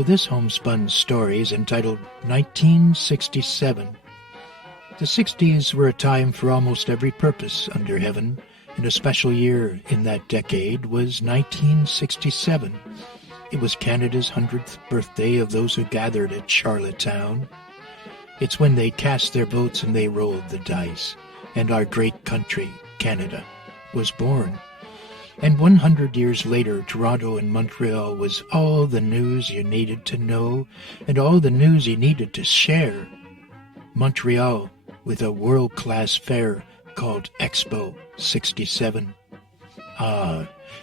Well, this homespun story is entitled 1967. The 60s were a time for almost every purpose under heaven, and a special year in that decade was 1967. It was Canada's 100th birthday of those who gathered at Charlottetown. It's when they cast their votes and they rolled the dice, and our great country, Canada, was born. And 100 years later, Toronto and Montreal was all the news you needed to know and all the news you needed to share. Montreal, with a world-class fair called Expo Sixty-Seven.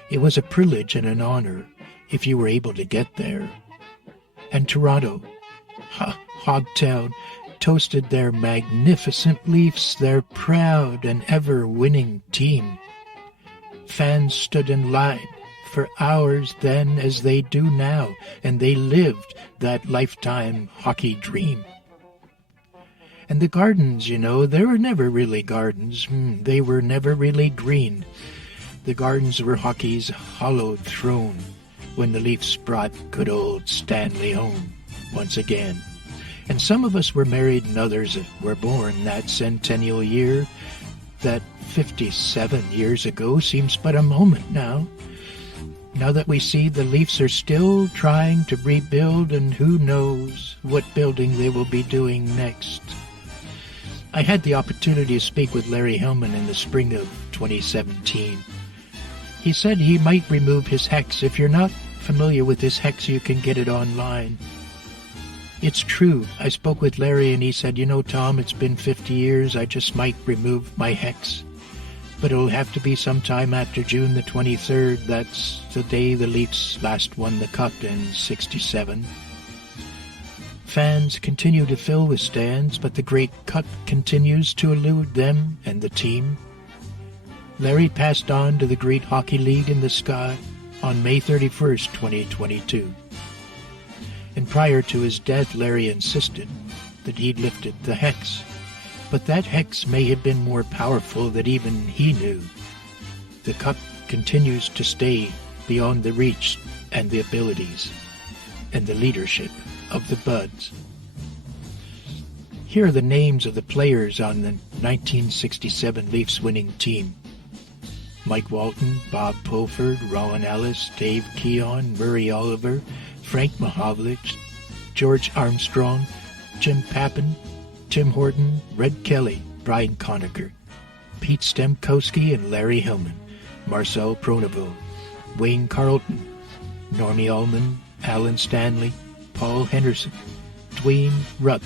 It was a privilege and an honor if you were able to get there. And Toronto, Hogtown, toasted their magnificent Leafs, their proud and ever-winning team. Fans stood in line for hours then as they do now, and they lived that lifetime hockey dream. And the gardens, you know, they were never really gardens. They were never really green. The gardens were hockey's hallowed throne when the Leafs brought good old Stanley home once again. And some of us were married and others were born that Centennial year. That 57 years ago seems but a moment now. Now that we see the Leafs are still trying to rebuild, and who knows what building they will be doing next. I had the opportunity to speak with Larry Hillman in the spring of 2017. He said he might remove his hex. If you're not familiar with this hex, you can get it online. It's true. I spoke with Larry and he said, you know, Tom, it's been 50 years. I just might remove my hex. But it'll have to be sometime after June the 23rd. That's the day the Leafs last won the Cup in 67. Fans continue to fill the stands, but the Great Cup continues to elude them and the team. Larry passed on to the Great Hockey League in the sky on May 31st, 2022. And prior to his death, Larry insisted that he'd lifted the hex. But that hex may have been more powerful than even he knew. The cup continues to stay beyond the reach and the abilities and the leadership of the Buds. Here are the names of the players on the 1967 Leafs winning team. Mike Walton, Bob Pulford, Rowan Ellis, Dave Keon, Murray Oliver, Frank Mahovlich, George Armstrong, Jim Pappen, Tim Horton, Red Kelly, Brian Conacher, Pete Stemkowski and Larry Hillman, Marcel Pronovo, Wayne Carlton, Normie Ullman, Alan Stanley, Paul Henderson, Dwayne Rupp,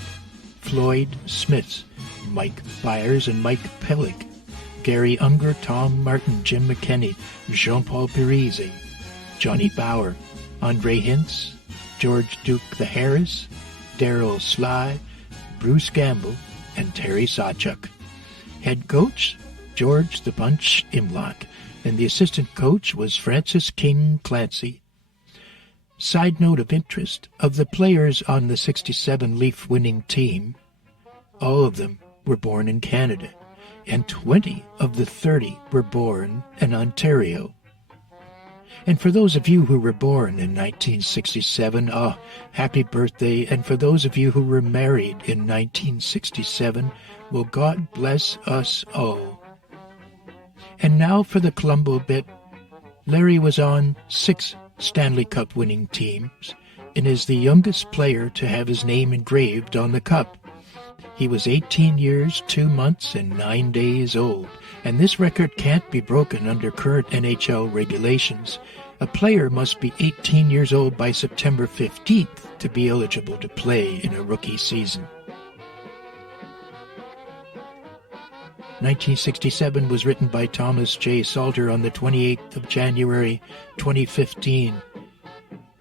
Floyd Smith, Mike Byers and Mike Pellick, Gary Unger, Tom Martin, Jim McKenney, Jean-Paul Parise, Johnny Bauer, Andre Hintz, George Duke the Harris, Darryl Sly, Bruce Gamble, and Terry Sawchuk. Head coach, George the Bunch Imlach, and the assistant coach was Francis King Clancy. Side note of interest, of the players on the 67 Leaf winning team, all of them were born in Canada, and 20 of the 30 were born in Ontario. And for those of you who were born in 1967, happy birthday. And for those of you who were married in 1967, well, God bless us all. And now for the Columbo bit. Larry was on 6 Stanley Cup winning teams and is the youngest player to have his name engraved on the cup. He was 18 years, 2 months, and 9 days old, and this record can't be broken under current NHL regulations. A player must be 18 years old by September 15th to be eligible to play in a rookie season. 1967 was written by Thomas J. Salter on the 28th of January, 2015.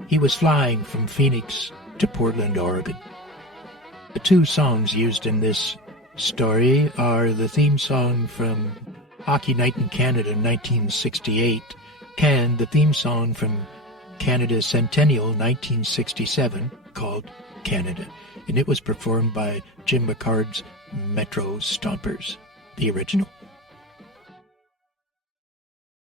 He was flying from Phoenix to Portland, Oregon. The 2 songs used in this story are the theme song from Hockey Night in Canada in 1968 and the theme song from Canada's Centennial 1967 called Canada, and it was performed by Jim McCard's Metro Stompers, the original.